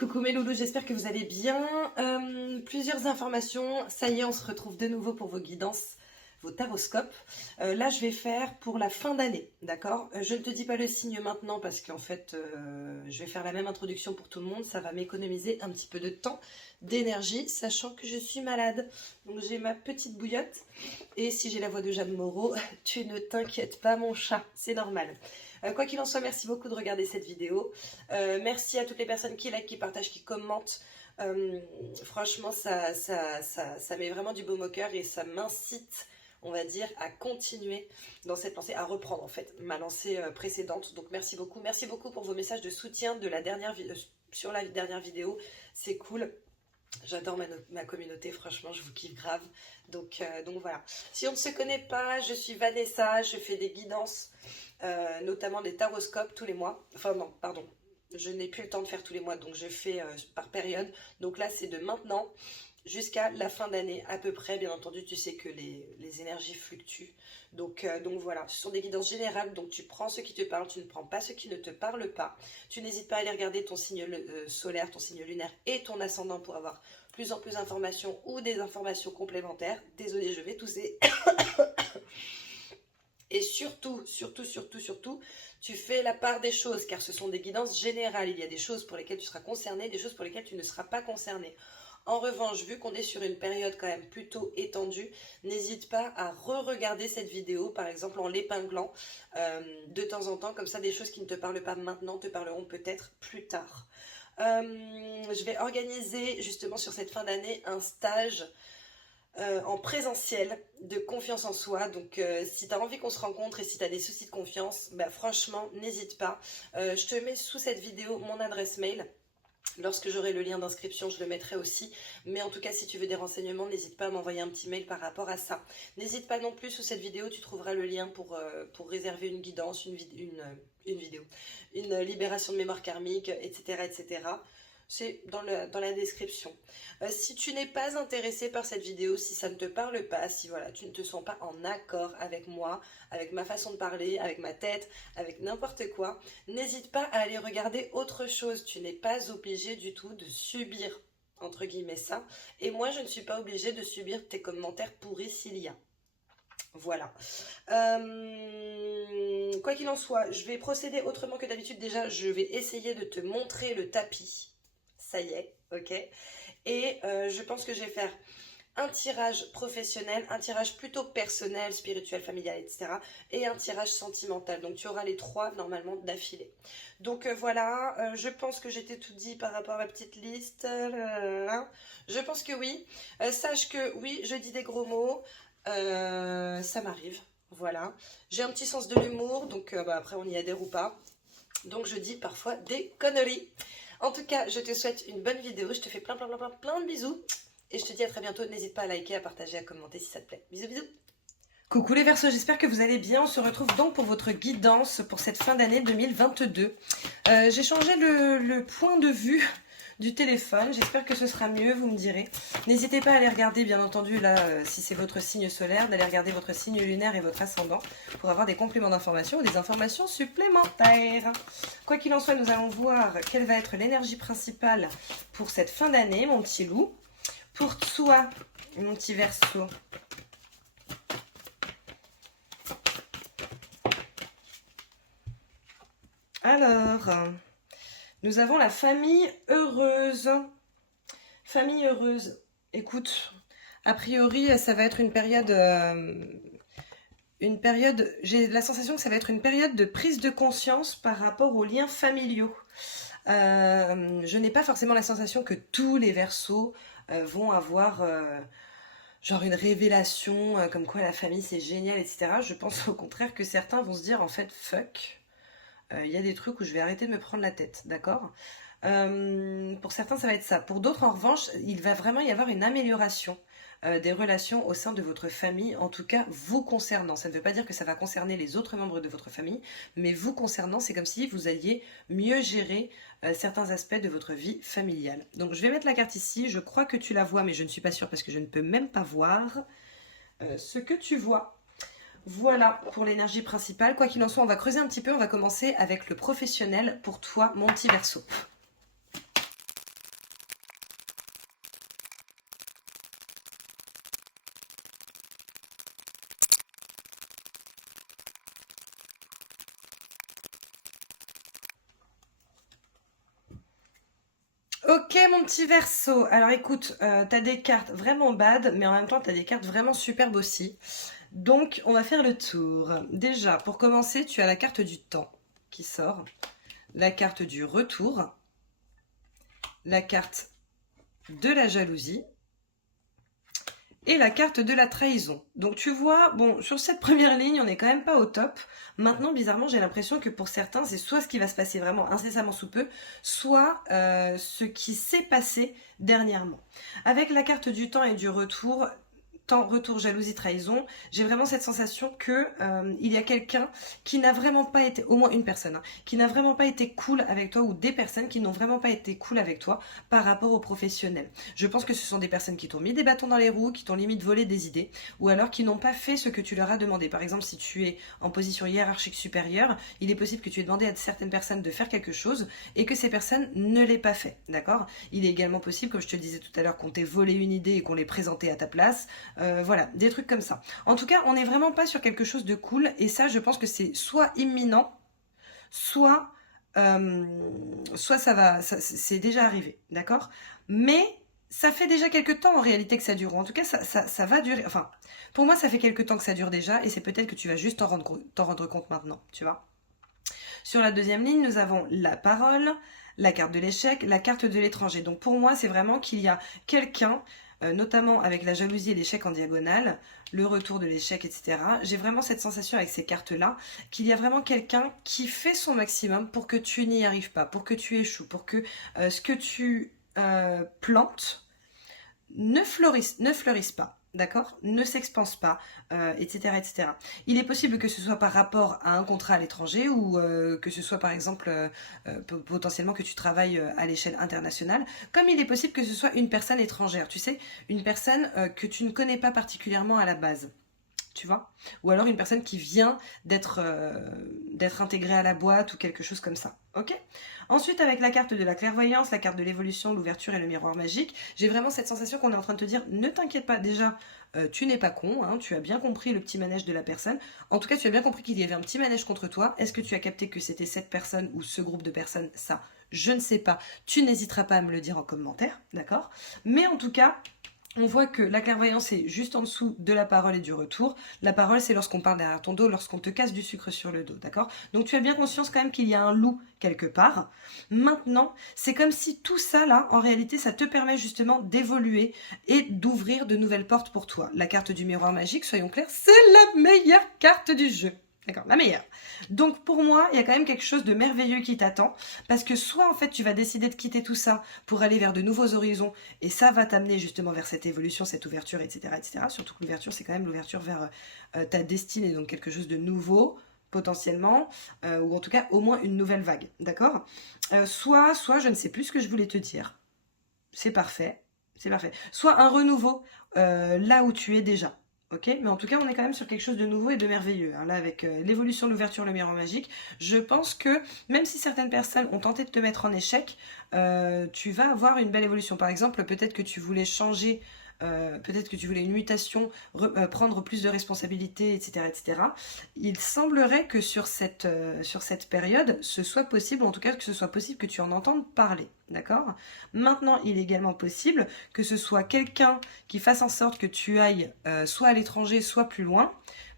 Coucou mes loulous, j'espère que vous allez bien. Plusieurs informations, ça y est, on se retrouve de nouveau pour vos guidances, vos taroscopes. Là, je vais faire pour la fin d'année, d'accord? Je ne te dis pas le signe maintenant parce qu'en fait, je vais faire la même introduction pour tout le monde. Ça va m'économiser un petit peu de temps, d'énergie, sachant que je suis malade. Donc j'ai ma petite bouillotte. Et si j'ai la voix de Jeanne Moreau, tu ne t'inquiètes pas mon chat, c'est normal. Quoi qu'il en soit, merci beaucoup de regarder cette vidéo. Merci à toutes les personnes qui like, qui partagent, qui commentent. Franchement, ça met vraiment du baume au cœur et ça m'incite, on va dire, à continuer dans cette lancée, à reprendre en fait ma lancée précédente. Donc merci beaucoup pour vos messages de soutien de la dernière sur la dernière vidéo. C'est cool. J'adore ma communauté, franchement, je vous kiffe grave. Donc voilà. Si on ne se connaît pas, je suis Vanessa, je fais des guidances, notamment des taroscopes tous les mois. Enfin non, pardon, je n'ai plus le temps de faire tous les mois, donc je fais par période. Donc là, c'est de maintenant jusqu'à la fin d'année à peu près. Bien entendu, tu sais que les énergies fluctuent. Donc voilà, ce sont des guidances générales, donc tu prends ce qui te parle, tu ne prends pas ce qui ne te parle pas. Tu n'hésites pas à aller regarder ton signe solaire, ton signe lunaire et ton ascendant pour avoir plus en plus d'informations ou des informations complémentaires. Désolée, je vais tousser. Et surtout, tu fais la part des choses, car ce sont des guidances générales. Il y a des choses pour lesquelles tu seras concerné, des choses pour lesquelles tu ne seras pas concerné. En revanche, vu qu'on est sur une période quand même plutôt étendue, n'hésite pas à re-regarder cette vidéo, par exemple en l'épinglant de temps en temps, comme ça des choses qui ne te parlent pas maintenant te parleront peut-être plus tard. Je vais organiser justement sur cette fin d'année un stage en présentiel de confiance en soi. Donc si tu as envie qu'on se rencontre et si tu as des soucis de confiance, bah, franchement n'hésite pas. Je te mets sous cette vidéo mon adresse mail. Lorsque j'aurai le lien d'inscription, je le mettrai aussi. Mais en tout cas, si tu veux des renseignements, n'hésite pas à m'envoyer un petit mail par rapport à ça. N'hésite pas non plus, sous cette vidéo, tu trouveras le lien pour réserver une guidance, une vidéo, une libération de mémoire karmique, etc. etc. C'est dans la description. Si tu n'es pas intéressé par cette vidéo, si ça ne te parle pas, si voilà, tu ne te sens pas en accord avec moi, avec ma façon de parler, avec ma tête, avec n'importe quoi, n'hésite pas à aller regarder autre chose. Tu n'es pas obligé du tout de subir, entre guillemets, ça. Et moi, je ne suis pas obligée de subir tes commentaires pourris s'il y a. Voilà. Quoi qu'il en soit, je vais procéder autrement que d'habitude. Déjà, je vais essayer de te montrer le tapis. Ça y est, ok. Et je pense que je vais faire un tirage professionnel, un tirage plutôt personnel, spirituel, familial, etc. Et un tirage sentimental. Donc tu auras les trois normalement d'affilée. Donc voilà, je pense que j'étais tout dit par rapport à ma petite liste. Je pense que oui. Sache que oui, je dis des gros mots. Ça m'arrive. Voilà. J'ai un petit sens de l'humour, donc après on y adhère ou pas. Donc je dis parfois des conneries. En tout cas, je te souhaite une bonne vidéo. Je te fais plein de bisous. Et je te dis à très bientôt. N'hésite pas à liker, à partager, à commenter si ça te plaît. Bisous. Coucou les Verseaux, j'espère que vous allez bien. On se retrouve donc pour votre guidance pour cette fin d'année 2022. J'ai changé le point de vue du téléphone. J'espère que ce sera mieux, vous me direz. N'hésitez pas à aller regarder, bien entendu, là, si c'est votre signe solaire, d'aller regarder votre signe lunaire et votre ascendant pour avoir des compléments d'information ou des informations supplémentaires. Quoi qu'il en soit, nous allons voir quelle va être l'énergie principale pour cette fin d'année, mon petit loup. Pour toi, mon petit Verseau. Alors, nous avons la famille heureuse. Famille heureuse. Écoute, a priori, ça va être une période, j'ai la sensation que ça va être une période de prise de conscience par rapport aux liens familiaux. Je n'ai pas forcément la sensation que tous les Verseaux vont avoir genre une révélation comme quoi la famille c'est génial, etc. Je pense au contraire que certains vont se dire en fait fuck. Il y a des trucs où je vais arrêter de me prendre la tête, d'accord? Pour certains, ça va être ça. Pour d'autres, en revanche, il va vraiment y avoir une amélioration des relations au sein de votre famille, en tout cas vous concernant. Ça ne veut pas dire que ça va concerner les autres membres de votre famille, mais vous concernant, c'est comme si vous alliez mieux gérer certains aspects de votre vie familiale. Donc je vais mettre la carte ici, je crois que tu la vois, mais je ne suis pas sûre parce que je ne peux même pas voir ce que tu vois. Voilà pour l'énergie principale. Quoi qu'il en soit, on va creuser un petit peu. On va commencer avec le professionnel pour toi, mon petit Verseau. Ok mon petit Verseau, alors écoute, t'as des cartes vraiment bad, mais en même temps t'as des cartes vraiment superbes aussi. Donc on va faire le tour. Déjà, pour commencer, tu as la carte du temps qui sort, la carte du retour, la carte de la jalousie et la carte de la trahison. Donc tu vois, bon, sur cette première ligne, on n'est quand même pas au top. Maintenant, bizarrement, j'ai l'impression que pour certains, c'est soit ce qui va se passer vraiment incessamment sous peu, soit ce qui s'est passé dernièrement. Avec la carte du temps et du retour, temps, retour, jalousie, trahison, j'ai vraiment cette sensation que il y a quelqu'un qui n'a vraiment pas été, au moins une personne, hein, qui n'a vraiment pas été cool avec toi, ou des personnes qui n'ont vraiment pas été cool avec toi par rapport aux professionnels. Je pense que ce sont des personnes qui t'ont mis des bâtons dans les roues, qui t'ont limite volé des idées, ou alors qui n'ont pas fait ce que tu leur as demandé. Par exemple, si tu es en position hiérarchique supérieure, il est possible que tu aies demandé à certaines personnes de faire quelque chose et que ces personnes ne l'aient pas fait, d'accord? Il est également possible, comme je te le disais tout à l'heure, qu'on t'ait volé une idée et qu'on l'ait présentée à ta place. Voilà, des trucs comme ça. En tout cas, on n'est vraiment pas sur quelque chose de cool, et ça, je pense que c'est soit imminent, soit, soit c'est déjà arrivé, d'accord? Mais ça fait déjà quelques temps en réalité que ça dure, ou en tout cas, ça va durer. Enfin, pour moi, ça fait quelques temps que ça dure déjà, et c'est peut-être que tu vas juste t'en rendre compte maintenant, tu vois? Sur la deuxième ligne, nous avons la parole, la carte de l'échec, la carte de l'étranger. Donc pour moi, c'est vraiment qu'il y a quelqu'un, notamment avec la jalousie et l'échec en diagonale, le retour de l'échec, etc. J'ai vraiment cette sensation avec ces cartes-là, qu'il y a vraiment quelqu'un qui fait son maximum pour que tu n'y arrives pas, pour que tu échoues, pour que ce que tu plantes ne fleurissent pas. D'accord? Ne s'expanse pas, etc., etc. Il est possible que ce soit par rapport à un contrat à l'étranger, ou que ce soit par exemple potentiellement que tu travailles à l'échelle internationale, comme il est possible que ce soit une personne étrangère, tu sais, une personne que tu ne connais pas particulièrement à la base. Tu vois? Ou alors une personne qui vient d'être intégrée à la boîte ou quelque chose comme ça. Ok? Ensuite, avec la carte de la clairvoyance, la carte de l'évolution, l'ouverture et le miroir magique, j'ai vraiment cette sensation qu'on est en train de te dire, ne t'inquiète pas, déjà, tu n'es pas con, hein, tu as bien compris le petit manège de la personne. En tout cas, tu as bien compris qu'il y avait un petit manège contre toi. Est-ce que tu as capté que c'était cette personne ou ce groupe de personnes? Ça, je ne sais pas. Tu n'hésiteras pas à me le dire en commentaire, d'accord? Mais en tout cas, on voit que la clairvoyance est juste en dessous de la parole et du retour. La parole, c'est lorsqu'on parle derrière ton dos, lorsqu'on te casse du sucre sur le dos, d'accord? Donc tu as bien conscience quand même qu'il y a un loup quelque part. Maintenant, c'est comme si tout ça, là, en réalité, ça te permet justement d'évoluer et d'ouvrir de nouvelles portes pour toi. La carte du miroir magique, soyons clairs, c'est la meilleure carte du jeu. D'accord, la meilleure. Donc pour moi, il y a quand même quelque chose de merveilleux qui t'attend, parce que soit en fait tu vas décider de quitter tout ça pour aller vers de nouveaux horizons, et ça va t'amener justement vers cette évolution, cette ouverture, etc. etc. Surtout que l'ouverture, c'est quand même l'ouverture vers ta destinée, donc quelque chose de nouveau, potentiellement, ou en tout cas au moins une nouvelle vague, d'accord? Soit, je ne sais plus ce que je voulais te dire, c'est parfait, c'est parfait. Soit un renouveau là où tu es déjà. Ok, mais en tout cas, on est quand même sur quelque chose de nouveau et de merveilleux. Hein. Là, avec l'évolution, l'ouverture, le miroir magique, je pense que même si certaines personnes ont tenté de te mettre en échec, tu vas avoir une belle évolution. Par exemple, peut-être que tu voulais changer, peut-être que tu voulais une mutation, prendre plus de responsabilités, etc., etc. Il semblerait que sur cette période, ce soit possible, ou en tout cas que ce soit possible que tu en entendes parler. D'accord? Maintenant, il est également possible que ce soit quelqu'un qui fasse en sorte que tu ailles soit à l'étranger, soit plus loin,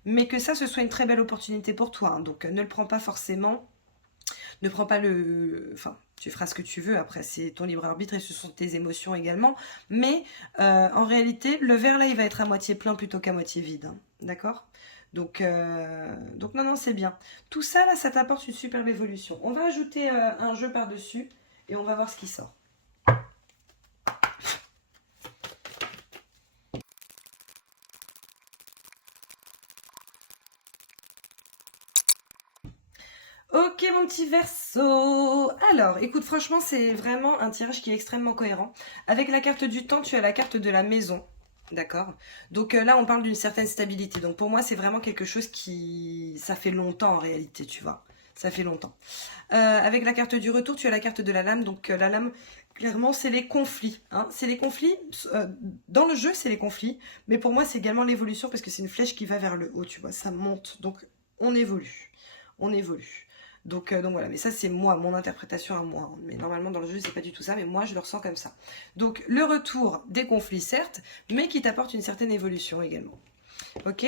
mais que ça, ce soit une très belle opportunité pour toi. Hein. Donc, ne le prends pas forcément, ne prends pas le... Enfin, tu feras ce que tu veux, après, c'est ton libre arbitre et ce sont tes émotions également. Mais en réalité, le verre là, il va être à moitié plein plutôt qu'à moitié vide. Hein. D'accord? Donc non, c'est bien. Tout ça, là, ça t'apporte une superbe évolution. On va ajouter un jeu par-dessus et on va voir ce qui sort. Ok mon petit Verseau. Alors, écoute, franchement, c'est vraiment un tirage qui est extrêmement cohérent. Avec la carte du temps, tu as la carte de la maison. D'accord? Donc là, on parle d'une certaine stabilité. Donc pour moi, c'est vraiment quelque chose qui... Ça fait longtemps en réalité, tu vois. Ça fait longtemps. Avec la carte du retour, tu as la carte de la lame. Donc la lame, clairement, c'est les conflits. Hein. C'est les conflits. Dans le jeu, c'est les conflits. Mais pour moi, c'est également l'évolution parce que c'est une flèche qui va vers le haut, tu vois. Ça monte. Donc on évolue. On évolue. Donc voilà, mais ça c'est moi, mon interprétation à moi. Mais normalement dans le jeu c'est pas du tout ça, mais moi je le ressens comme ça. Donc le retour des conflits certes, mais qui t'apporte une certaine évolution également. Ok.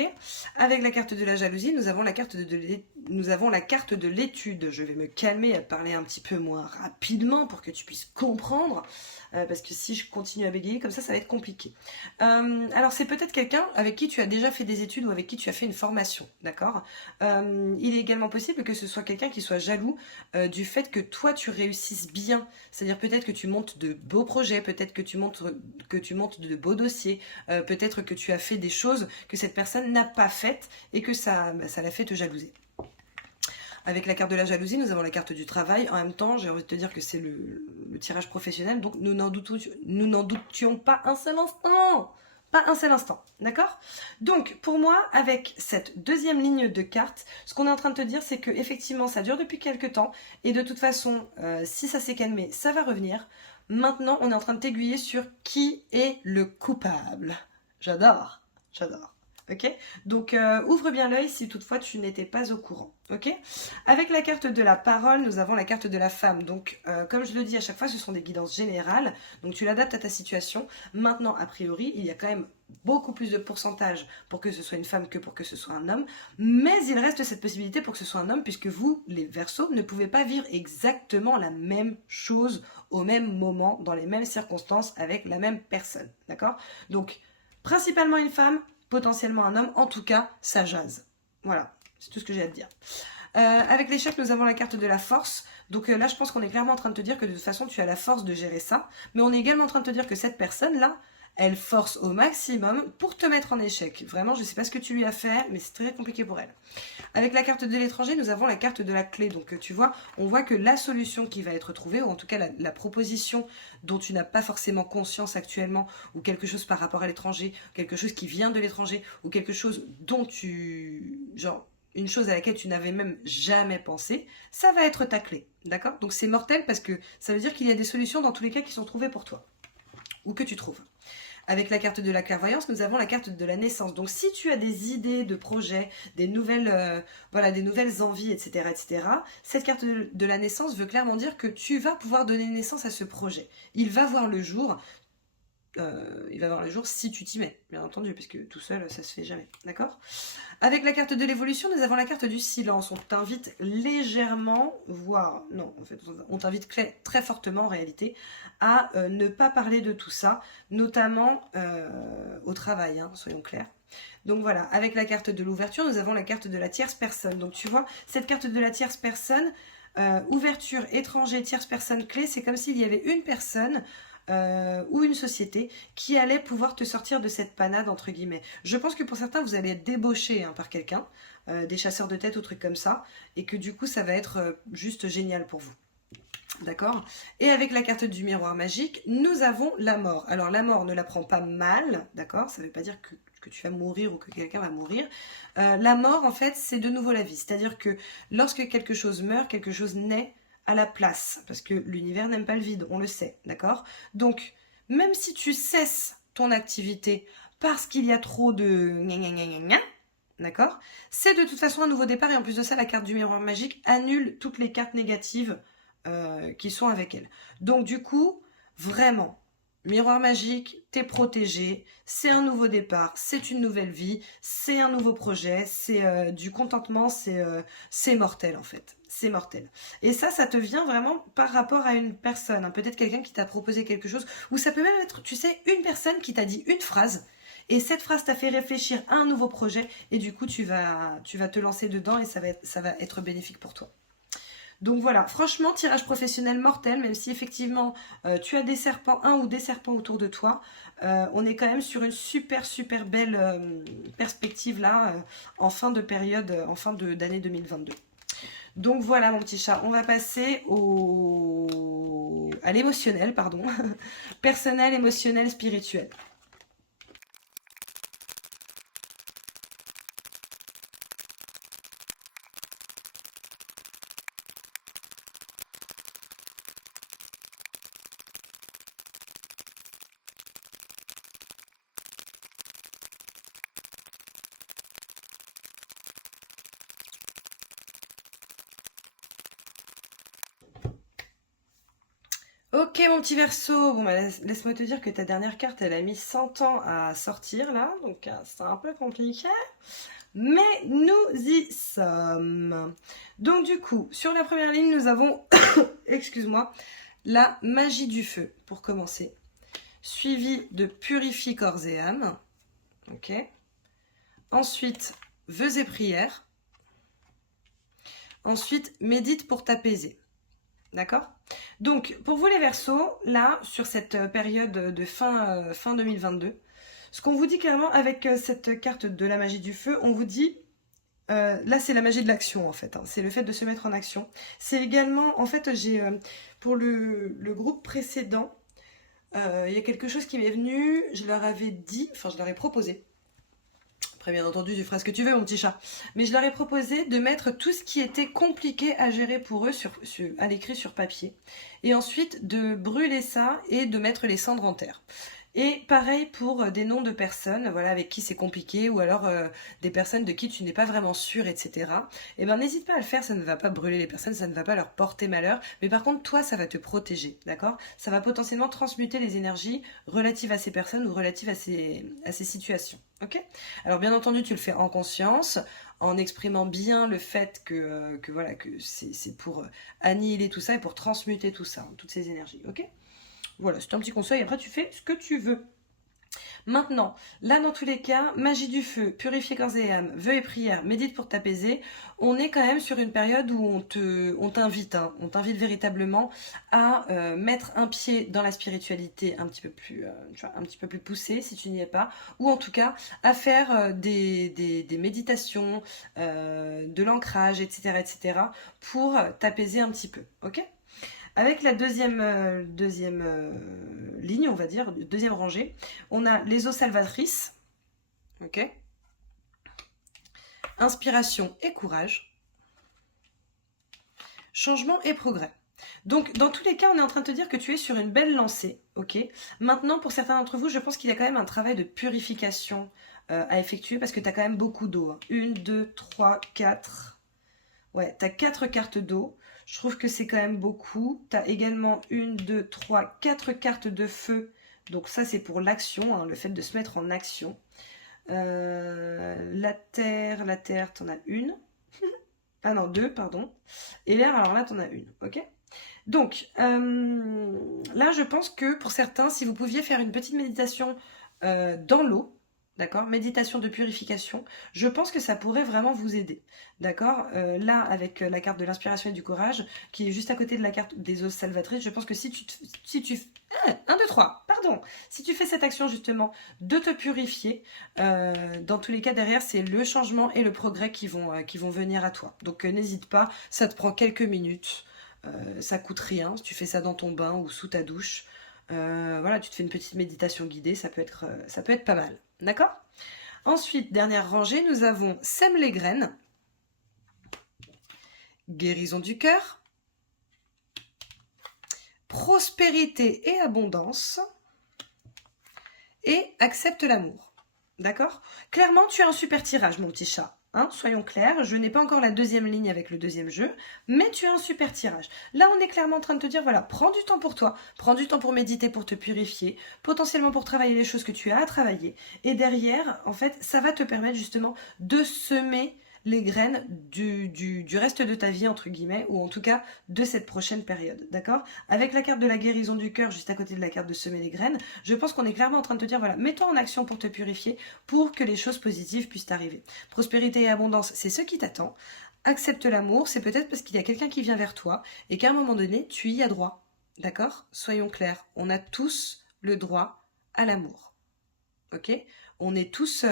Avec la carte de la jalousie, nous avons la carte de l'étude. Je vais me calmer à parler un petit peu moins rapidement pour que tu puisses comprendre. Parce que si je continue à bégayer comme ça va être compliqué. Alors c'est peut-être quelqu'un avec qui tu as déjà fait des études ou avec qui tu as fait une formation, d'accord. Il est également possible que ce soit quelqu'un qui soit jaloux du fait que toi tu réussisses bien. C'est-à-dire peut-être que tu montes de beaux projets, peut-être que tu montes de beaux dossiers, peut-être que tu as fait des choses que cette personne n'a pas faites et que ça l'a fait te jalouser. Avec la carte de la jalousie, nous avons la carte du travail. En même temps, j'ai envie de te dire que c'est le tirage professionnel, donc nous n'en doutions pas un seul instant. Pas un seul instant, d'accord. Donc, pour moi, avec cette deuxième ligne de cartes, ce qu'on est en train de te dire, c'est que effectivement, ça dure depuis quelques temps, et de toute façon, si ça s'est calmé, ça va revenir. Maintenant, on est en train de t'aiguiller sur qui est le coupable. J'adore, j'adore. Ok, donc ouvre bien l'œil si toutefois tu n'étais pas au courant. Ok, avec la carte de la parole, nous avons la carte de la femme. Donc, comme je le dis à chaque fois, ce sont des guidances générales. Donc, tu l'adaptes à ta situation. Maintenant, a priori, il y a quand même beaucoup plus de pourcentage pour que ce soit une femme que pour que ce soit un homme. Mais il reste cette possibilité pour que ce soit un homme, puisque vous, les Verseaux, ne pouvez pas vivre exactement la même chose au même moment, dans les mêmes circonstances, avec la même personne. D'accord? Donc, principalement une femme, potentiellement un homme, en tout cas, ça jase. Voilà, c'est tout ce que j'ai à te dire. Avec l'échec, nous avons la carte de la force. Donc là, je pense qu'on est clairement en train de te dire que de toute façon, tu as la force de gérer ça. Mais on est également en train de te dire que cette personne-là, elle force au maximum pour te mettre en échec. Vraiment, je ne sais pas ce que tu lui as fait, mais c'est très compliqué pour elle. Avec la carte de l'étranger, nous avons la carte de la clé. Donc tu vois, on voit que la solution qui va être trouvée, ou en tout cas la proposition dont tu n'as pas forcément conscience actuellement, ou quelque chose par rapport à l'étranger, quelque chose qui vient de l'étranger, ou quelque chose dont une chose à laquelle tu n'avais même jamais pensé, ça va être ta clé, d'accord. Donc c'est mortel parce que ça veut dire qu'il y a des solutions dans tous les cas qui sont trouvées pour toi, ou que tu trouves. Avec la carte de la clairvoyance, nous avons la carte de la naissance. Donc si tu as des idées de projets, des nouvelles envies, etc., cette carte de la naissance veut clairement dire que tu vas pouvoir donner naissance à ce projet. Il va voir le jour. Si tu t'y mets, bien entendu, parce que tout seul, ça se fait jamais, d'accord. Avec la carte de l'évolution, nous avons la carte du silence. On t'invite légèrement, voire, non, en fait, on t'invite très fortement, en réalité, à ne pas parler de tout ça, notamment au travail, hein, soyons clairs. Donc voilà, avec la carte de l'ouverture, nous avons la carte de la tierce personne. Donc tu vois, cette carte de la tierce personne, ouverture, étranger, tierce personne clé, c'est comme s'il y avait une personne ou une société qui allait pouvoir te sortir de cette panade entre guillemets. Je pense que pour certains vous allez être débauchés par quelqu'un, des chasseurs de tête ou trucs comme ça, et que du coup ça va être juste génial pour vous. D'accord. Et avec la carte du miroir magique, nous avons la mort. Alors la mort, ne la prends pas mal, d'accord. Ça ne veut pas dire que tu vas mourir ou que quelqu'un va mourir. La mort, en fait, c'est de nouveau la vie. C'est-à-dire que lorsque quelque chose meurt, quelque chose naît à la place, parce que l'univers n'aime pas le vide, on le sait, d'accord. Donc, même si tu cesses ton activité parce qu'il y a trop de d'accord, c'est de toute façon un nouveau départ, et en plus de ça, la carte du miroir magique annule toutes les cartes négatives qui sont avec elle. Donc du coup, vraiment, miroir magique, t'es protégé, c'est un nouveau départ, c'est une nouvelle vie, c'est un nouveau projet, c'est du contentement, c'est mortel en fait. C'est mortel. Et ça te vient vraiment par rapport à une personne. Peut-être quelqu'un qui t'a proposé quelque chose. Ou ça peut même être, tu sais, une personne qui t'a dit une phrase. Et cette phrase t'a fait réfléchir à un nouveau projet. Et du coup, tu vas te lancer dedans et ça va être bénéfique pour toi. Donc voilà, franchement, tirage professionnel mortel, même si effectivement tu as des serpents, un ou des serpents autour de toi, on est quand même sur une super belle perspective là, en fin de période, en fin d'année 2022. Donc voilà mon petit chat, on va passer à l'émotionnel, pardon, personnel, émotionnel, spirituel. Ok mon petit Verseau, bon bah laisse-moi te dire que ta dernière carte elle a mis 100 ans à sortir là, donc c'est un peu compliqué, mais nous y sommes. Donc du coup, sur la première ligne nous avons, excuse-moi, la magie du feu pour commencer, suivi de purifie corps et âme, ok. Ensuite, vœux et prières. Ensuite, médite pour t'apaiser. D'accord? Donc, pour vous les Verseaux, là, sur cette période de fin 2022, ce qu'on vous dit clairement avec cette carte de la magie du feu, on vous dit, là c'est la magie de l'action en fait, hein, c'est le fait de se mettre en action. C'est également, en fait, j'ai, pour le groupe précédent, il y a quelque chose qui m'est venu, je leur avais dit, enfin je leur ai proposé, après, bien entendu, tu feras ce que tu veux, mon petit chat. Mais je leur ai proposé de mettre tout ce qui était compliqué à gérer pour eux à l'écrit sur papier. Et ensuite, de brûler ça et de mettre les cendres en terre. Et pareil pour des noms de personnes, voilà, avec qui c'est compliqué, ou alors des personnes de qui tu n'es pas vraiment sûr, etc. Et ben n'hésite pas à le faire, ça ne va pas brûler les personnes, ça ne va pas leur porter malheur, mais par contre toi ça va te protéger, d'accord? Ça va potentiellement transmuter les énergies relatives à ces personnes ou relatives à ces situations, ok? Alors bien entendu tu le fais en conscience, en exprimant bien le fait que voilà, que c'est pour annihiler tout ça et pour transmuter tout ça, hein, toutes ces énergies, ok? Voilà, c'est un petit conseil, après tu fais ce que tu veux. Maintenant, là dans tous les cas, magie du feu, purifier corps et âme, vœux et prières, médite pour t'apaiser, on est quand même sur une période où on t'invite, hein, on t'invite véritablement à mettre un pied dans la spiritualité un petit peu plus, tu vois, un petit peu plus poussée si tu n'y es pas, ou en tout cas à faire des méditations, de l'ancrage, etc., pour t'apaiser un petit peu, ok? Avec la deuxième ligne, on va dire, deuxième rangée, on a les eaux salvatrices, ok, inspiration et courage, changement et progrès. Donc, dans tous les cas, on est en train de te dire que tu es sur une belle lancée, ok. Maintenant, pour certains d'entre vous, je pense qu'il y a quand même un travail de purification à effectuer parce que tu as quand même beaucoup d'eau. Hein. 1, 2, 3, 4. Ouais, tu as 4 cartes d'eau. Je trouve que c'est quand même beaucoup. Tu as également 1, 2, 3, 4 cartes de feu. Donc ça, c'est pour l'action, hein, le fait de se mettre en action. La terre, t'en as une. Ah non, deux, pardon. Et l'air, alors là, t'en as une, ok? Donc, là, je pense que pour certains, si vous pouviez faire une petite méditation dans l'eau, d'accord, méditation de purification, je pense que ça pourrait vraiment vous aider, d'accord. Là, avec la carte de l'inspiration et du courage, qui est juste à côté de la carte des eaux salvatrices, je pense que si tu 1, 2, 3, pardon, si tu fais cette action justement de te purifier, dans tous les cas derrière, c'est le changement et le progrès qui vont venir à toi. Donc n'hésite pas, ça te prend quelques minutes. Ça coûte rien, si tu fais ça dans ton bain ou sous ta douche. Voilà, tu te fais une petite méditation guidée, ça peut être pas mal. D'accord? Ensuite, dernière rangée, nous avons sème les graines, guérison du cœur, prospérité et abondance, et accepte l'amour. D'accord? Clairement, tu as un super tirage, mon petit chat. Hein, soyons clairs, je n'ai pas encore la deuxième ligne avec le deuxième jeu, mais tu as un super tirage. Là, on est clairement en train de te dire, voilà, prends du temps pour toi, prends du temps pour méditer, pour te purifier, potentiellement pour travailler les choses que tu as à travailler. Et derrière, en fait, ça va te permettre justement de semer les graines du reste de ta vie, entre guillemets, ou en tout cas de cette prochaine période, d'accord? Avec la carte de la guérison du cœur, juste à côté de la carte de semer les graines, je pense qu'on est clairement en train de te dire, voilà, mets-toi en action pour te purifier, pour que les choses positives puissent t'arriver. Prospérité et abondance, c'est ce qui t'attend. Accepte l'amour, c'est peut-être parce qu'il y a quelqu'un qui vient vers toi, et qu'à un moment donné, tu y as droit, d'accord? Soyons clairs, on a tous le droit à l'amour, ok? On est tous...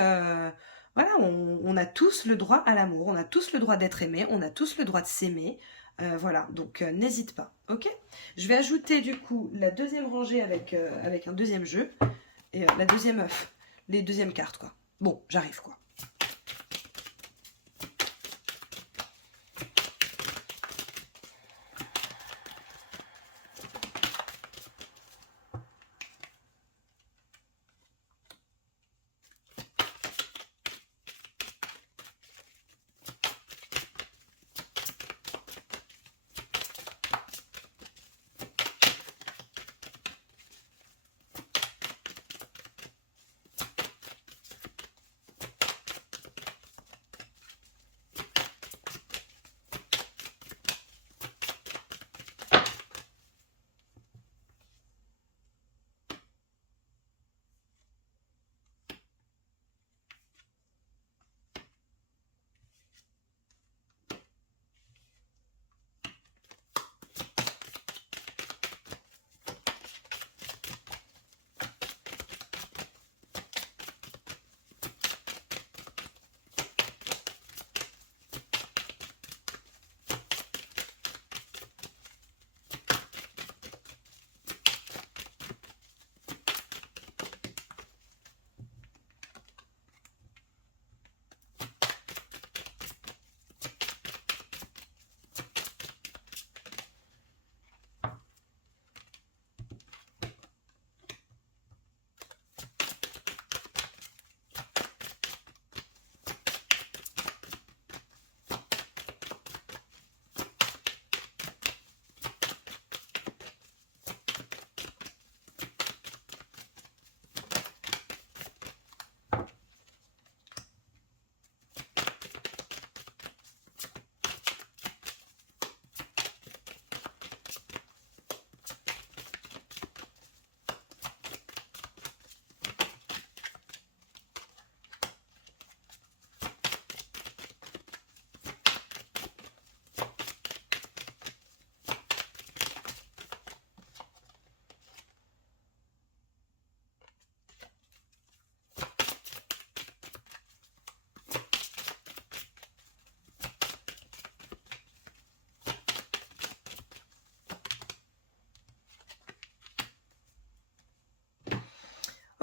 voilà, on a tous le droit à l'amour, on a tous le droit d'être aimé, on a tous le droit de s'aimer. Voilà, donc n'hésite pas, ok? Je vais ajouter du coup la deuxième rangée avec un deuxième jeu, et les deuxièmes cartes, quoi. Bon, j'arrive, quoi.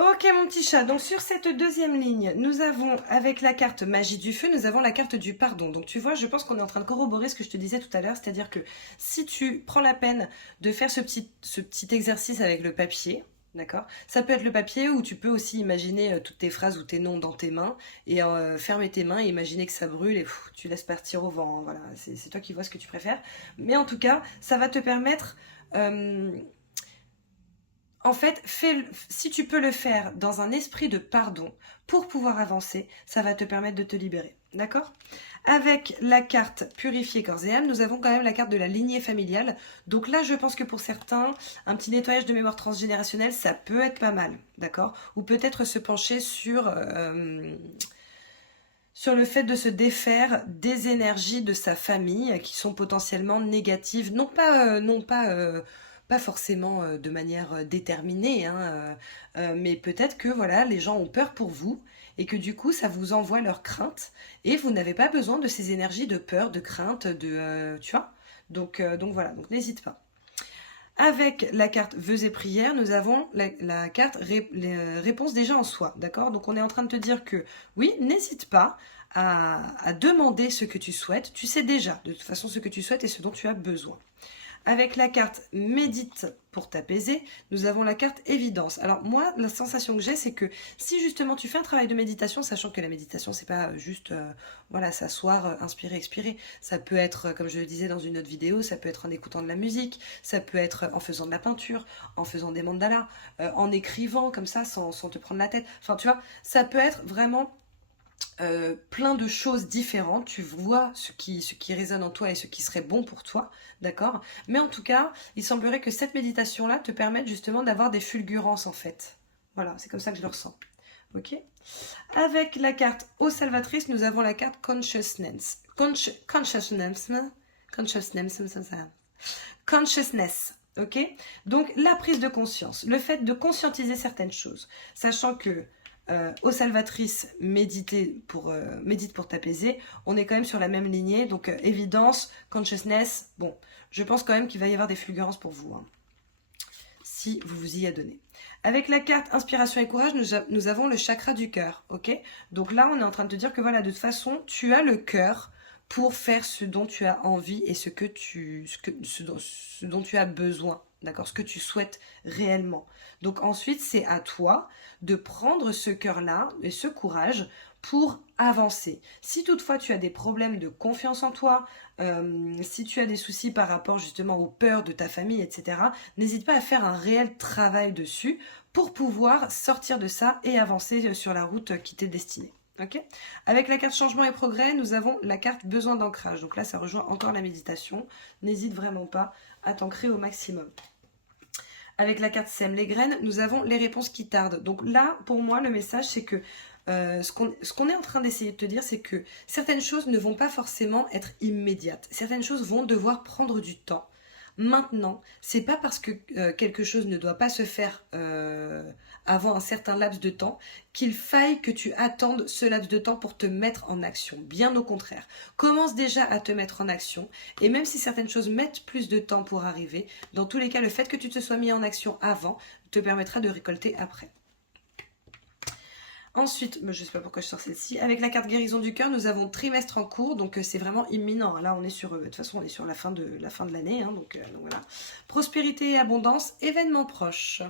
Ok mon petit chat, donc sur cette deuxième ligne, nous avons avec la carte Magie du Feu, nous avons la carte du pardon. Donc tu vois, je pense qu'on est en train de corroborer ce que je te disais tout à l'heure, c'est-à-dire que si tu prends la peine de faire ce petit exercice avec le papier, d'accord? Ça peut être le papier ou tu peux aussi imaginer toutes tes phrases ou tes noms dans tes mains et fermer tes mains et imaginer que ça brûle et tu laisses partir au vent, hein. Voilà, c'est toi qui vois ce que tu préfères. Mais en tout cas, ça va te permettre... euh, en fait, si tu peux le faire dans un esprit de pardon pour pouvoir avancer, ça va te permettre de te libérer. D'accord? Avec la carte purifiée corps et âme, nous avons quand même la carte de la lignée familiale. Donc là, je pense que pour certains, un petit nettoyage de mémoire transgénérationnelle, ça peut être pas mal. D'accord? Ou peut-être se pencher sur le fait de se défaire des énergies de sa famille qui sont potentiellement négatives, pas forcément de manière déterminée, hein, mais peut-être que voilà, les gens ont peur pour vous et que du coup ça vous envoie leurs craintes et vous n'avez pas besoin de ces énergies de peur, de crainte, tu vois. Donc voilà, donc n'hésite pas. Avec la carte Vœux et prières, nous avons la carte Réponse déjà en soi, d'accord? Donc on est en train de te dire que oui, n'hésite pas à demander ce que tu souhaites. Tu sais déjà de toute façon ce que tu souhaites et ce dont tu as besoin. Avec la carte Médite pour t'apaiser, nous avons la carte Évidence. Alors moi, la sensation que j'ai, c'est que si justement tu fais un travail de méditation, sachant que la méditation, c'est pas juste voilà, s'asseoir, inspirer, expirer. Ça peut être, comme je le disais dans une autre vidéo, ça peut être en écoutant de la musique, ça peut être en faisant de la peinture, en faisant des mandalas, en écrivant comme ça sans te prendre la tête. Enfin, tu vois, ça peut être vraiment plein de choses différentes, tu vois ce qui résonne en toi et ce qui serait bon pour toi, d'accord? Mais en tout cas, il semblerait que cette méditation-là te permette justement d'avoir des fulgurances en fait. Voilà, c'est comme ça que je le ressens. Ok? Avec la carte Eau Salvatrice, nous avons la carte Consciousness. Consciousness. Ok? Donc la prise de conscience, le fait de conscientiser certaines choses, sachant que Eau Salvatrice, médite pour t'apaiser, on est quand même sur la même lignée, donc évidence, consciousness, bon, je pense quand même qu'il va y avoir des fulgurances pour vous, hein, si vous vous y adonnez. Avec la carte Inspiration et Courage, nous avons le chakra du cœur, ok? Donc là, on est en train de te dire que voilà, de toute façon, tu as le cœur pour faire ce dont tu as envie et ce dont tu as besoin, d'accord? Ce que tu souhaites réellement. Donc ensuite, c'est à toi de prendre ce cœur-là et ce courage pour avancer. Si toutefois tu as des problèmes de confiance en toi, si tu as des soucis par rapport justement aux peurs de ta famille, etc., n'hésite pas à faire un réel travail dessus pour pouvoir sortir de ça et avancer sur la route qui t'est destinée. Okay. Avec la carte changement et progrès, nous avons la carte besoin d'ancrage. Donc là, ça rejoint encore la méditation. N'hésite vraiment pas à t'ancrer au maximum. Avec la carte sème les graines, nous avons les réponses qui tardent. Donc là, pour moi, le message, c'est que ce qu'on est en train d'essayer de te dire, c'est que certaines choses ne vont pas forcément être immédiates. Certaines choses vont devoir prendre du temps. Maintenant, c'est pas parce que quelque chose ne doit pas se faire avant un certain laps de temps qu'il faille que tu attendes ce laps de temps pour te mettre en action. Bien au contraire. Commence déjà à te mettre en action et même si certaines choses mettent plus de temps pour arriver, dans tous les cas, le fait que tu te sois mis en action avant te permettra de récolter après. Ensuite, je ne sais pas pourquoi je sors celle-ci. Avec la carte guérison du cœur, nous avons trimestre en cours, donc c'est vraiment imminent. Là, on est sur, de toute façon, on est sur la fin de l'année, hein, donc voilà. Prospérité et abondance, événements proches.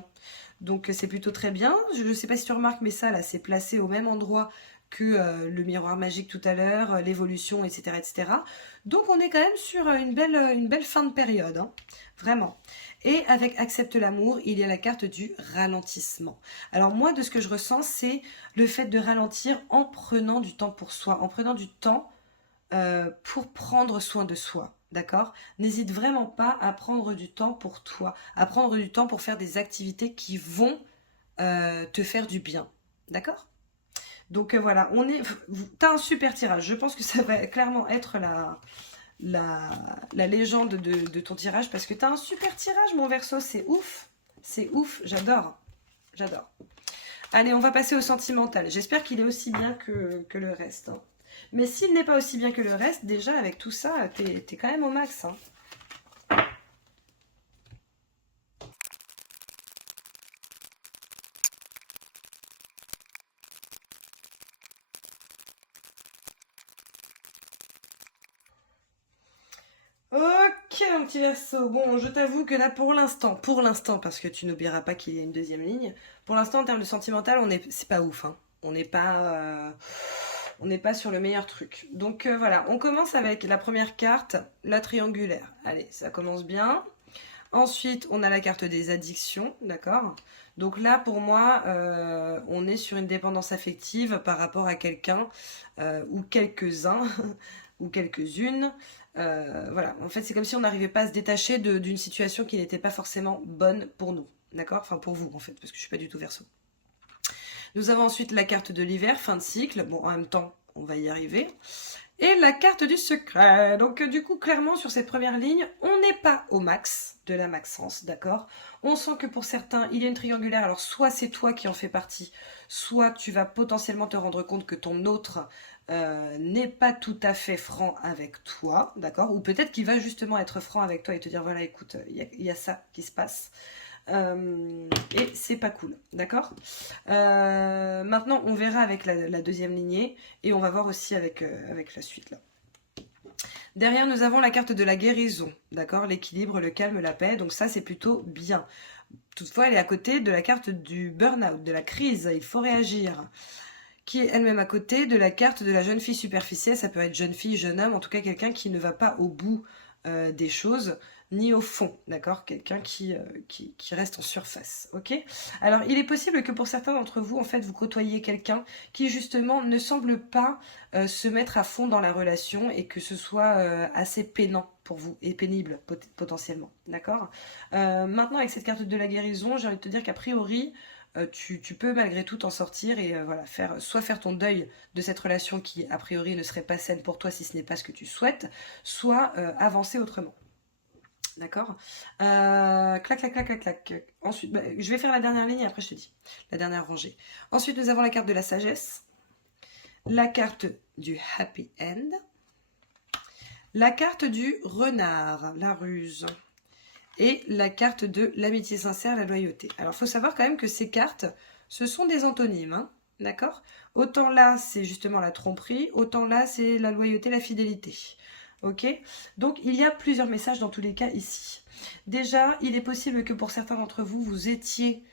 Donc c'est plutôt très bien. Je ne sais pas si tu remarques, mais ça, là, c'est placé au même endroit que le miroir magique tout à l'heure, l'évolution, etc., etc. Donc on est quand même sur une belle fin de période, hein, vraiment. Et avec Accepte l'amour, il y a la carte du ralentissement. Alors moi, de ce que je ressens, c'est le fait de ralentir en prenant du temps pour soi, en prenant du temps pour prendre soin de soi. D'accord? N'hésite vraiment pas à prendre du temps pour toi, à prendre du temps pour faire des activités qui vont te faire du bien. D'accord? Donc voilà, t'as un super tirage. Je pense que ça va clairement être la légende de ton tirage parce que t'as un super tirage, mon Verseau. C'est ouf. C'est ouf. J'adore. J'adore. Allez, on va passer au sentimental. J'espère qu'il est aussi bien que le reste, hein. Mais s'il n'est pas aussi bien que le reste, déjà avec tout ça, t'es quand même au max, hein. mon petit Verseau, bon, je t'avoue que là, pour l'instant, parce que tu n'oublieras pas qu'il y a une deuxième ligne, pour l'instant, en termes de sentimental, c'est pas ouf, hein. On n'est pas sur le meilleur truc. Donc voilà, on commence avec la première carte, la triangulaire. Allez, ça commence bien. Ensuite, on a la carte des addictions, d'accord? Donc là, pour moi, on est sur une dépendance affective par rapport à quelqu'un ou quelques-uns ou quelques-unes. Voilà, en fait, c'est comme si on n'arrivait pas à se détacher d'une situation qui n'était pas forcément bonne pour nous, d'accord? Enfin, pour vous, en fait, parce que je suis pas du tout Verseau. Nous avons ensuite la carte de l'hiver, fin de cycle. Bon, en même temps, on va y arriver. Et la carte du secret. Donc du coup, clairement, sur cette première ligne, on n'est pas au max de la maxence, d'accord? On sent que pour certains, il y a une triangulaire. Alors soit c'est toi qui en fais partie, soit tu vas potentiellement te rendre compte que ton autre n'est pas tout à fait franc avec toi, d'accord? Ou peut-être qu'il va justement être franc avec toi et te dire, voilà, écoute, il y a ça qui se passe. Et c'est pas cool, d'accord? Maintenant, on verra avec la deuxième lignée et on va voir aussi avec la suite là. Derrière, nous avons la carte de la guérison, d'accord? L'équilibre, le calme, la paix. Donc ça, c'est plutôt bien. Toutefois, elle est à côté de la carte du burn-out, de la crise. Il faut réagir. Qui est elle-même à côté de la carte de la jeune fille superficielle. Ça peut être jeune fille, jeune homme, en tout cas quelqu'un qui ne va pas au bout des choses, ni au fond, d'accord? Quelqu'un qui reste en surface, ok? Alors, il est possible que pour certains d'entre vous, en fait, vous côtoyez quelqu'un qui, justement, ne semble pas se mettre à fond dans la relation et que ce soit assez peinant pour vous et pénible, potentiellement, d'accord? Maintenant, avec cette carte de la guérison, j'ai envie de te dire qu'a priori, tu peux malgré tout en sortir et voilà, soit faire ton deuil de cette relation qui a priori ne serait pas saine pour toi si ce n'est pas ce que tu souhaites, soit avancer autrement. D'accord? Clac, clac, clac, clac, clac. Ensuite, je vais faire la dernière ligne et après je te dis. La dernière rangée. Ensuite, nous avons la carte de la sagesse, la carte du happy end, la carte du renard, la ruse, et la carte de l'amitié sincère, la loyauté. Alors, il faut savoir quand même que ces cartes, ce sont des antonymes, hein, d'accord? Autant là, c'est justement la tromperie, autant là, c'est la loyauté, la fidélité. Ok? Donc, il y a plusieurs messages dans tous les cas ici. Déjà, il est possible que pour certains d'entre vous, vous étiez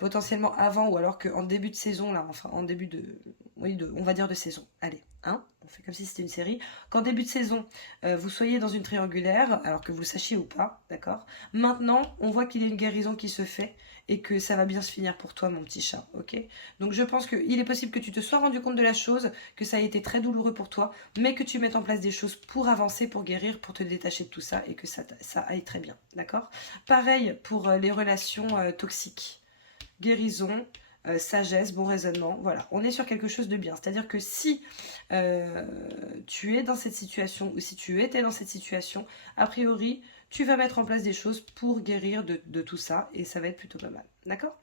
potentiellement avant ou alors qu'en début de saison, là, enfin, en début de... Oui, on va dire de saison. Allez, hein? On fait comme si c'était une série. Qu'en début de saison, vous soyez dans une triangulaire, alors que vous le sachiez ou pas, d'accord? Maintenant, on voit qu'il y a une guérison qui se fait et que ça va bien se finir pour toi, mon petit chat, ok? Donc je pense qu'il est possible que tu te sois rendu compte de la chose, que ça a été très douloureux pour toi, mais que tu mettes en place des choses pour avancer, pour guérir, pour te détacher de tout ça et que ça aille très bien, d'accord? Pareil pour les relations toxiques. Guérison, sagesse, bon raisonnement, voilà, on est sur quelque chose de bien. C'est-à-dire que si tu es dans cette situation ou si tu étais dans cette situation, a priori, tu vas mettre en place des choses pour guérir de tout ça et ça va être plutôt pas mal, d'accord?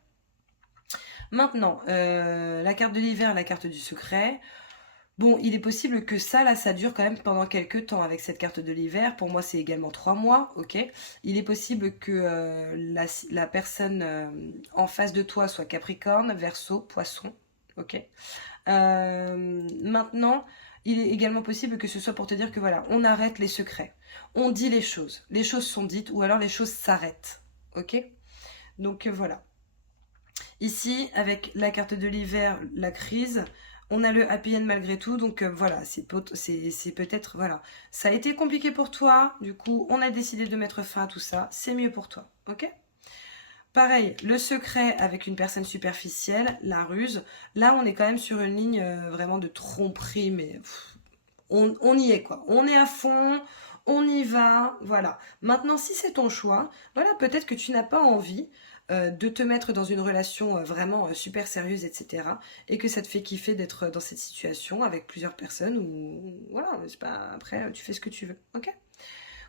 Maintenant, la carte de l'hiver, la carte du secret. Bon, il est possible que ça, là, ça dure quand même pendant quelques temps avec cette carte de l'hiver. Pour moi, c'est également 3 mois, ok? Il est possible que la personne en face de toi soit Capricorne, Verseau, Poisson, ok? Maintenant, il est également possible que ce soit pour te dire que voilà, on arrête les secrets. On dit les choses sont dites ou alors les choses s'arrêtent, ok? Donc voilà. Ici, avec la carte de l'hiver, la crise... On a le happy end malgré tout, donc voilà, c'est peut-être, voilà. Ça a été compliqué pour toi, du coup, on a décidé de mettre fin à tout ça, c'est mieux pour toi, ok? Pareil, le secret avec une personne superficielle, la ruse, là on est quand même sur une ligne vraiment de tromperie, mais on y est quoi, on est à fond, on y va, voilà. Maintenant, si c'est ton choix, voilà, peut-être que tu n'as pas envie de te mettre dans une relation vraiment super sérieuse, etc. Et que ça te fait kiffer d'être dans cette situation avec plusieurs personnes ou voilà, c'est pas, après tu fais ce que tu veux, ok?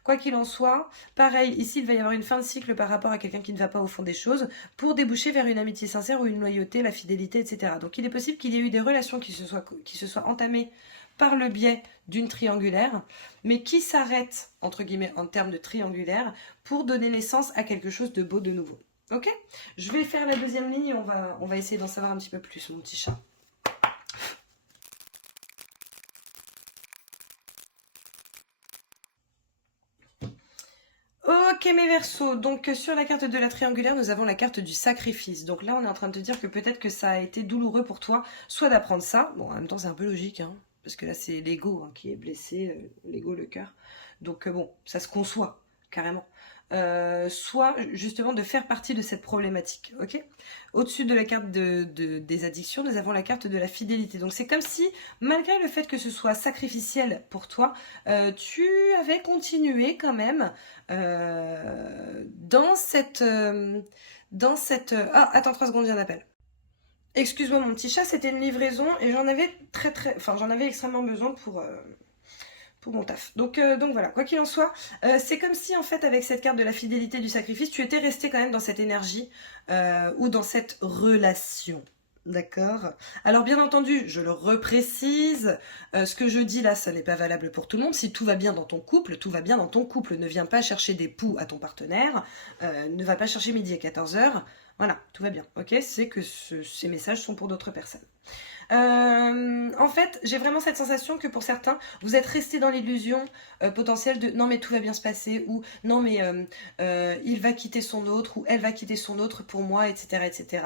Quoi qu'il en soit, pareil, ici il va y avoir une fin de cycle par rapport à quelqu'un qui ne va pas au fond des choses pour déboucher vers une amitié sincère ou une loyauté, la fidélité, etc. Donc il est possible qu'il y ait eu des relations qui se soient entamées par le biais d'une triangulaire, mais qui s'arrêtent, entre guillemets, en termes de triangulaire, pour donner naissance à quelque chose de beau de nouveau. Ok? Je vais faire la deuxième ligne et on va essayer d'en savoir un petit peu plus, mon petit chat. Ok mes Verseaux, donc sur la carte de la triangulaire, nous avons la carte du sacrifice. Donc là, on est en train de te dire que peut-être que ça a été douloureux pour toi, soit d'apprendre ça, bon en même temps c'est un peu logique, hein, parce que là c'est l'ego qui est blessé, l'ego, le cœur. Donc bon, ça se conçoit, carrément. Soit justement de faire partie de cette problématique, ok. Au-dessus de la carte des addictions, nous avons la carte de la fidélité. Donc c'est comme si, malgré le fait que ce soit sacrificiel pour toi, tu avais continué quand même dans cette... Ah, attends 3 secondes, j'ai un appel. Excuse-moi mon petit chat, c'était une livraison et j'en avais j'en avais extrêmement besoin pour mon taf. Donc voilà, quoi qu'il en soit, c'est comme si en fait avec cette carte de la fidélité du sacrifice, tu étais resté quand même dans cette énergie ou dans cette relation. D'accord. Alors bien entendu, je le reprécise, ce que je dis là, ça n'est pas valable pour tout le monde. Si tout va bien dans ton couple, tout va bien dans ton couple. Ne viens pas chercher des poux à ton partenaire, ne va pas chercher midi à 14h. Voilà, tout va bien, ok. C'est que ces messages sont pour d'autres personnes. En fait, j'ai vraiment cette sensation que pour certains, vous êtes restés dans l'illusion potentielle de non mais tout va bien se passer, ou non mais il va quitter son autre, ou elle va quitter son autre pour moi, etc. etc.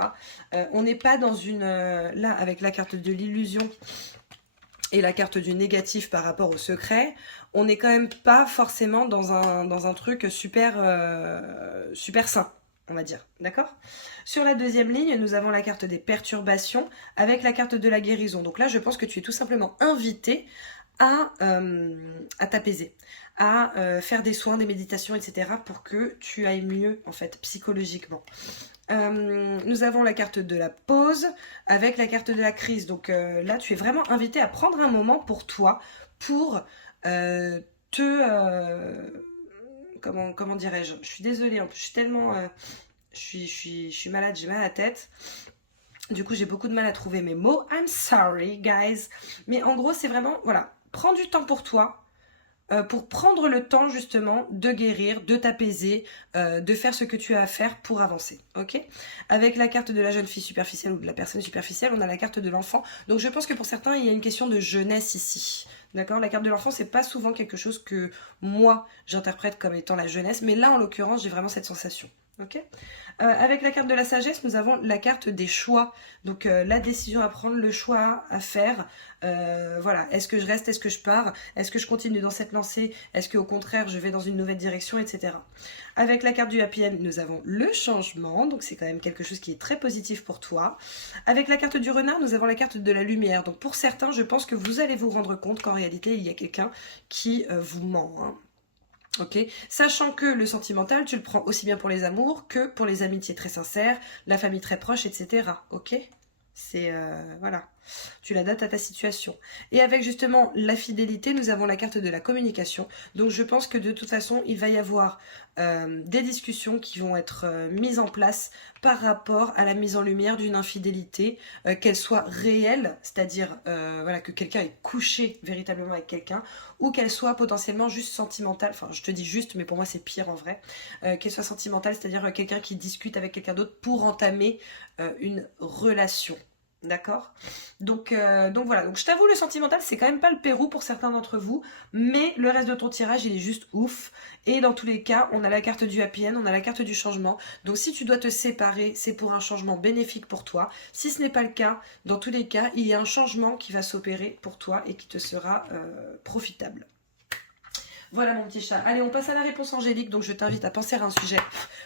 On n'est pas dans une... là, avec la carte de l'illusion et la carte du négatif par rapport au secret, on n'est quand même pas forcément dans un truc super, super sain, on va dire, d'accord? Sur la deuxième ligne, nous avons la carte des perturbations avec la carte de la guérison. Donc là, je pense que tu es tout simplement invité à t'apaiser, à faire des soins, des méditations, etc. pour que tu ailles mieux, en fait, psychologiquement. Nous avons la carte de la pause avec la carte de la crise. Donc là, tu es vraiment invité à prendre un moment pour toi, pour comment dirais-je? Je suis désolée, en plus, je suis tellement... je suis malade, j'ai mal à la tête. Du coup, j'ai beaucoup de mal à trouver mes mots. I'm sorry, guys. Mais en gros, c'est vraiment, voilà, prends du temps pour toi, pour prendre le temps justement de guérir, de t'apaiser, de faire ce que tu as à faire pour avancer, ok? Avec la carte de la jeune fille superficielle ou de la personne superficielle, on a la carte de l'enfant. Donc je pense que pour certains, il y a une question de jeunesse ici. D'accord? La carte de l'enfant, c'est pas souvent quelque chose que moi, j'interprète comme étant la jeunesse, mais là, en l'occurrence, j'ai vraiment cette sensation. Ok. Avec la carte de la sagesse, nous avons la carte des choix. Donc la décision à prendre, le choix à faire. Voilà, est-ce que je reste, est-ce que je pars, est-ce que je continue dans cette lancée, est-ce qu'au contraire je vais dans une nouvelle direction, etc. Avec la carte du Happy End, nous avons le changement, donc c'est quand même quelque chose qui est très positif pour toi. Avec la carte du renard, nous avons la carte de la lumière. Donc pour certains, je pense que vous allez vous rendre compte qu'en réalité, il y a quelqu'un qui vous ment, hein. Ok, sachant que le sentimental, tu le prends aussi bien pour les amours que pour les amitiés très sincères, la famille très proche, etc. Ok, c'est voilà, tu l'adaptes à ta situation. Et avec justement la fidélité, nous avons la carte de la communication. Donc je pense que de toute façon, il va y avoir des discussions qui vont être mises en place par rapport à la mise en lumière d'une infidélité, qu'elle soit réelle, c'est-à-dire voilà, que quelqu'un ait couché véritablement avec quelqu'un, ou qu'elle soit potentiellement juste sentimentale, enfin je te dis juste, mais pour moi c'est pire en vrai, qu'elle soit sentimentale, c'est-à-dire quelqu'un qui discute avec quelqu'un d'autre pour entamer une relation. D'accord, donc voilà, donc je t'avoue, le sentimental c'est quand même pas le Pérou pour certains d'entre vous, mais le reste de ton tirage il est juste ouf. Et dans tous les cas, on a la carte du Happy End, on a la carte du changement. Donc si tu dois te séparer, c'est pour un changement bénéfique pour toi. Si ce n'est pas le cas, dans tous les cas, il y a un changement qui va s'opérer pour toi et qui te sera profitable. Voilà mon petit chat. Allez, on passe à la réponse angélique. Donc je t'invite à penser à un sujet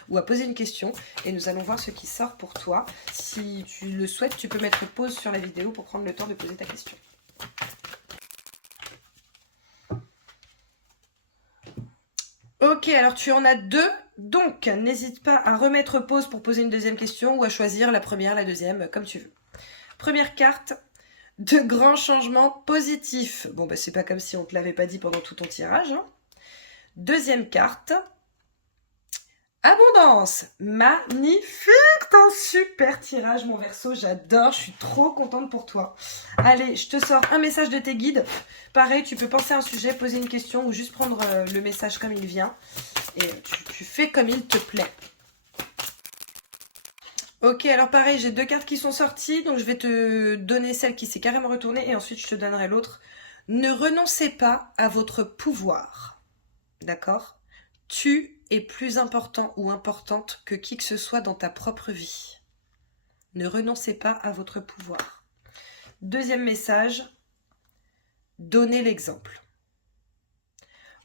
ou à poser une question. Et nous allons voir ce qui sort pour toi. Si tu le souhaites, tu peux mettre pause sur la vidéo pour prendre le temps de poser ta question. Ok, alors tu en as deux. Donc n'hésite pas à remettre pause pour poser une deuxième question ou à choisir la première, la deuxième, comme tu veux. Première carte. De grands changements positifs. Bon, bah, c'est pas comme si on te l'avait pas dit pendant tout ton tirage, hein. Deuxième carte. Abondance. Magnifique. Un super tirage, mon Verseau. J'adore. Je suis trop contente pour toi. Allez, je te sors un message de tes guides. Pareil, tu peux penser à un sujet, poser une question ou juste prendre le message comme il vient. Et tu fais comme il te plaît. Ok, alors pareil, j'ai deux cartes qui sont sorties, donc je vais te donner celle qui s'est carrément retournée et ensuite je te donnerai l'autre. Ne renoncez pas à votre pouvoir, d'accord? Tu est plus important ou importante que qui que ce soit dans ta propre vie. Ne renoncez pas à votre pouvoir. Deuxième message, donnez l'exemple.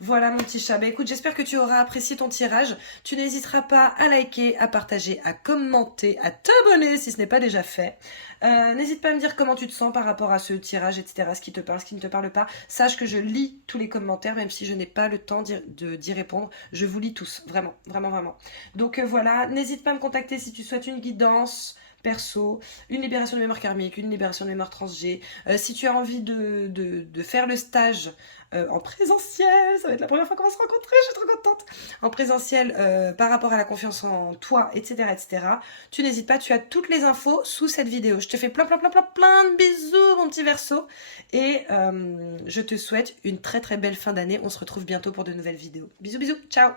Voilà mon petit chat. Bah, écoute, j'espère que tu auras apprécié ton tirage. Tu n'hésiteras pas à liker, à partager, à commenter, à t'abonner si ce n'est pas déjà fait. N'hésite pas à me dire comment tu te sens par rapport à ce tirage, etc. Ce qui te parle, ce qui ne te parle pas. Sache que je lis tous les commentaires, même si je n'ai pas le temps d'y répondre. Je vous lis tous, vraiment, vraiment, vraiment. Donc voilà, n'hésite pas à me contacter si tu souhaites une guidance perso, une libération de mémoire karmique, une libération de mémoire trans-G. Si tu as envie de faire le stage en présentiel, ça va être la première fois qu'on va se rencontrer, je suis trop contente. En présentiel par rapport à la confiance en toi, etc., etc. Tu n'hésites pas, tu as toutes les infos sous cette vidéo. Je te fais plein de bisous, mon petit Verseau. Et je te souhaite une très très belle fin d'année. On se retrouve bientôt pour de nouvelles vidéos. Bisous, bisous, ciao!